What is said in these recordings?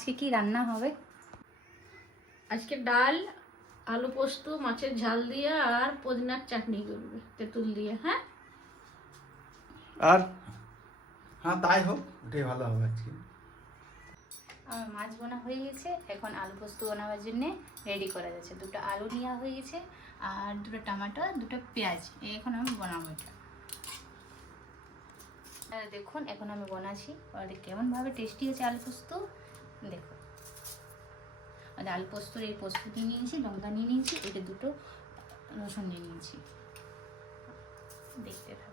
আজকে কি রান্না হবে? আজকে ডাল, আলু পোস্ত, মাছের ঝাল দিয়ে আর পুদিনার চাটনি করবে তেঁতুল দিয়ে। হ্যাঁ আর হ্যাঁ তাই হোক, ওটাই ভালো হবে আজকে। আমার মাছ বোনা হয়ে গেছে, এখন আলু পোস্ত বানাবার জন্য রেডি করা যাচ্ছে। দুটো আলু নেওয়া হয়ে গেছে আর দুটো টমেটো, দুটো পেঁয়াজ। এখন আমি বানাবো এটা। দেখুন এখন আমি বানাচ্ছি, আর কেমনভাবে টেস্টি হয়েছে আলু পোস্ত দেখো। আর আলু পোস্তর এই পোস্ত নিয়ে নিয়েছি, লঙ্কা নিয়ে নিয়েছি, এটা দুটো রসুন নিয়ে নিয়েছি। দেখতে থাকো।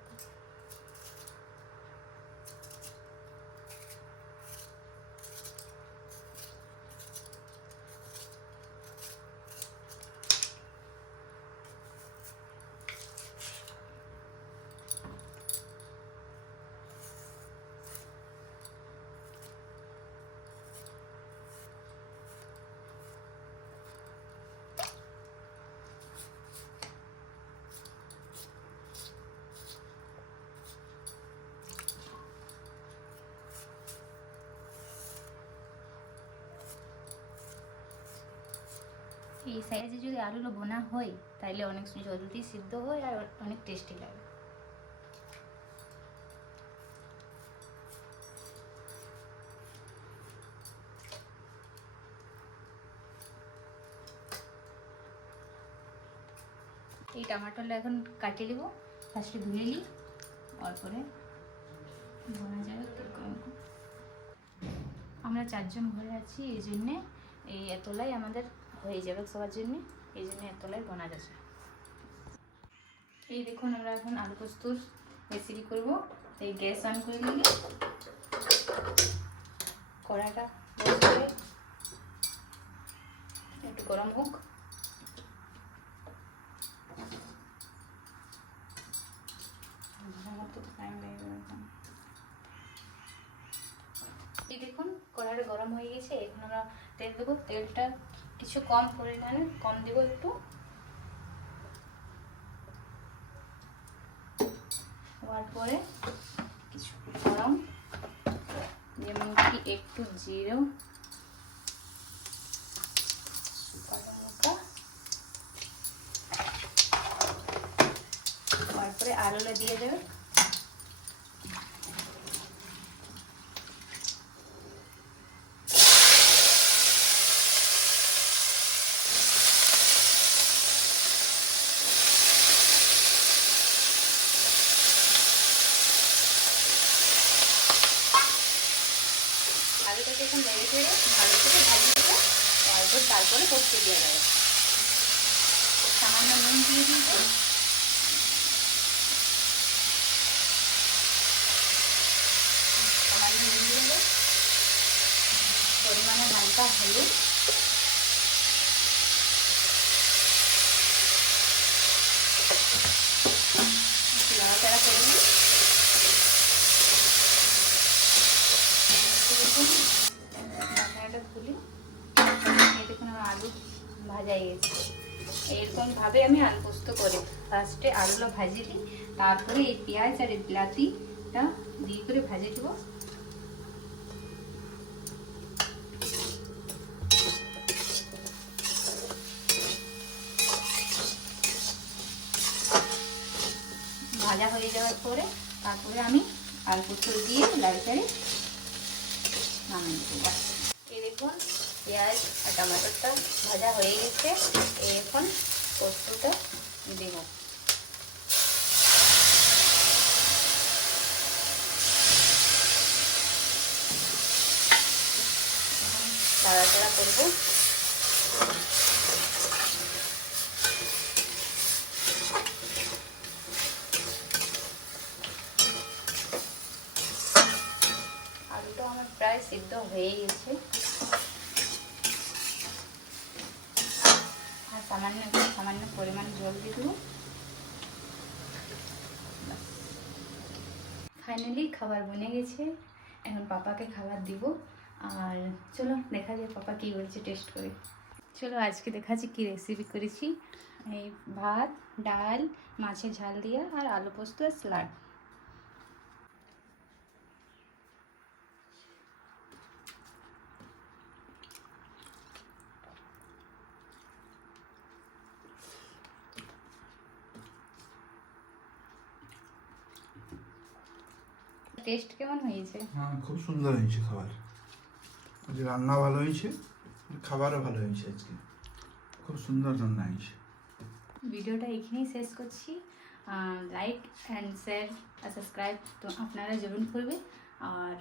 এই সাইজে যদি আলুগুলো বোনা হয় তাহলে অনেক জলদি সিদ্ধ হয় আর অনেক টেস্টি লাগে। এই টমেটোটা এখন কাটিয়ে নেব, ফার্স্টে ধুয়ে নিই, তারপরে বোনা যাবে। আমরা 4 জন ঘরে আছি, এই জন্যে এই এতলাই আমাদের হয়ে যাবে সবার জন্য, এই জন্য এতলাই বোনা যাচ্ছে। এই দেখুন আমরা এখন আলু পোস্তর রেসিপি করব। এই গ্যাস অন করে নিয়ে কড়াটা একটু গরম হোক। এই দেখুন কড়াইটা গরম হয়ে গেছে, এখন আমরা তেল দেবো। তেলটা কিছু কম পরিমাণে কম দেবো একটু, হওয়ার পরে কিছু গরম, যেমন কি একটু জিরে, শুকনো লঙ্কা, তারপরে আলুটা দিয়ে দেবে। আলুটাকে এখন নেড়ে ফেড়ে ভালো করে ভাজি দেবো, তারপরে পোস্ত দিয়ে দেবো। সামান্য নুন দিয়ে দিয়েছি, সামান্য নুন দিয়ে দেবো, পরিমাণে হালকা হলুদ, নাড়াচাড়া করে নিই। ঢাকনাটা খুলি, এই দেখুন আমার আলু ভাজা গেছে। এরকমভাবে আমি আলু পোস্ত করি, ফার্স্টে আলুটা ভাজি দিই, তারপরে এই পেঁয়াজ আর এই বিলাতিটা দিয়ে করে ভাজে দেবো। ভাজা হয়ে যাওয়ার পরে তারপরে আমি আলু পোস্ত দিয়ে লাড়িচাড়ি নামিয়ে দেবো। এই দেখুন পেঁয়াজ আর টমেটোটা ভাজা হয়ে গেছে, এখন পোস্তটা দেব। নাড়াচাড়া করবো। আলুটা আমার প্রায় সিদ্ধ হয়ে গেছে, আর সামান্য পরিমাণ জল দিয়ে দেবো। ফাইনালি খাবার বনে গেছে, এখন পাপাকে খাবার দিব। আর চলো দেখা যায় পাপা কী করেছে টেস্ট করে। চলো আজকে দেখাচ্ছি কী রেসিপি করেছি। এই ভাত, ডাল, মাছের ঝাল দিয়া আর আলু পোস্ত আর স্যালাড। টেস্ট কেমন হয়েছে? হ্যাঁ খুব সুন্দর হয়েছে খাবার, আজকে রান্না ভালো হয়েছে, খাবারও ভালো হয়েছে, আজকে খুব সুন্দর রান্না হয়েছে। ভিডিওটা এখানেই শেষ করছি। লাইক অ্যান্ড শেয়ার আর সাবস্ক্রাইব তো আপনারা জরুর করবে। আর